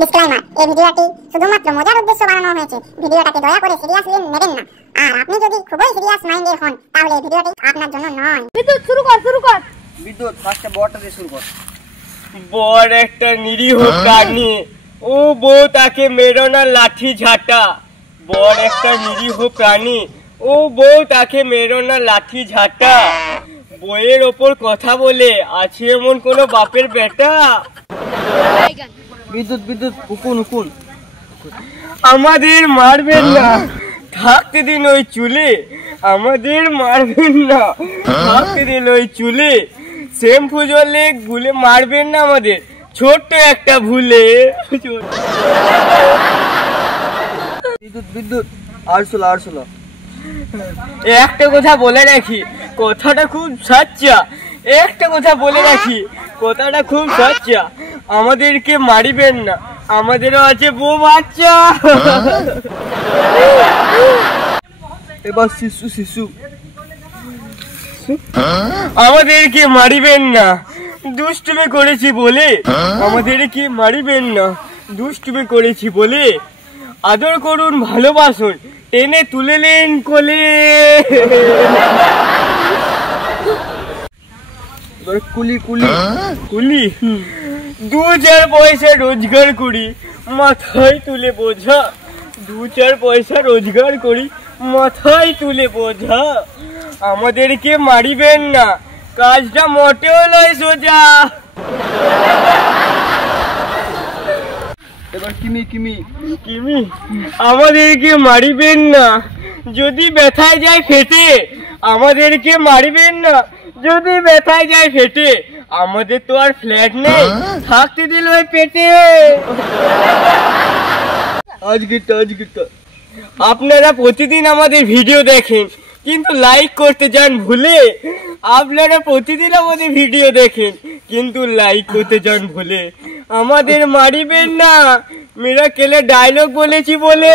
Disclaimer, এই ভিডিওটি শুধুমাত্র মজার উদ্দেশ্যে বানানো হয়েছে। ভিডিওটাকে দয়া করে সিরিয়াসলি নেবেন না। আর আপনি যদি খুবই সিরিয়াস মাইন্ডের হন তাহলে এই ভিডিওটি আপনার জন্য নয়। বিদ্যুৎ শুরু কর। বিদ্যুৎ ফার্স্টে বড়টা দিয়ে শুরু কর। বড় একটা নিরীহ প্রাণী, ও বউ তাকে মেরো না লাঠি ঝাঁটা। বড় একটা নিরীহ প্রাণী, ও বউ তাকে মেরো না লাঠি ঝাঁটা। বইয়ের ওপর কথা বলে আছে এমন কোন বাপের বেটা? বিদ্যুৎ বিদ্যুৎ উকুন। আমাদের মারবেন না, থাকতে দিন ওই চুলে। আমাদের মারবেন না, থাকতে দিন ওই চুলে। শ্যাম্পু জলে গুলে মারবেন না আমাদের, ছোট্ট একটা ভুলে। বিদ্যুৎ আরশোলা। একটা কথা বলে রাখি, কথাটা খুব সাচ্চা। একটা কথা বলে রাখি, কথাটা খুব সাচ্চা। আমাদেরকে মারিবেন না, আমাদেরও আছে বউ বাচ্চা। এবার শিশু আমাদেরকে মারিবেন না, দুষ্টুমি করেছি বলে। আমাদেরকে মারিবেন না, দুষ্টুমি করেছি বলে। আদর করুন, ভালোবাসুন, টেনে তুলে নেন কোলে। কুলি 2-4 পয়সা রোজগার করি, মাথায় তুলে বোঝা। 2-4 পয়সা রোজগার করি, মাথায় তুলে বোঝা। আমাদেরকে মারিবেন না, কাজটা মোটেও নয় সোজা। এবার কিমি আমাদেরকে মারিবেন না, যদি ব্যথায় যায় ফেটে। আমাদেরকে মারিবেন না, যদি ব্যথায় যায় ফেটে। আমাদের তো আর ফ্ল্যাট নেই, থাকতে দিল ওই পেটে। আজকে আপনারা প্রতিদিন আমাদের ভিডিও দেখেন কিন্তু লাইক করতে যান ভুলে। আপনারা প্রতিদিন আমাদের ভিডিও দেখেন কিন্তু লাইক করতে যান ভুলে। আমাদের মারিবেন না, মিরাকেলে ডায়লগ বলেছি বলে।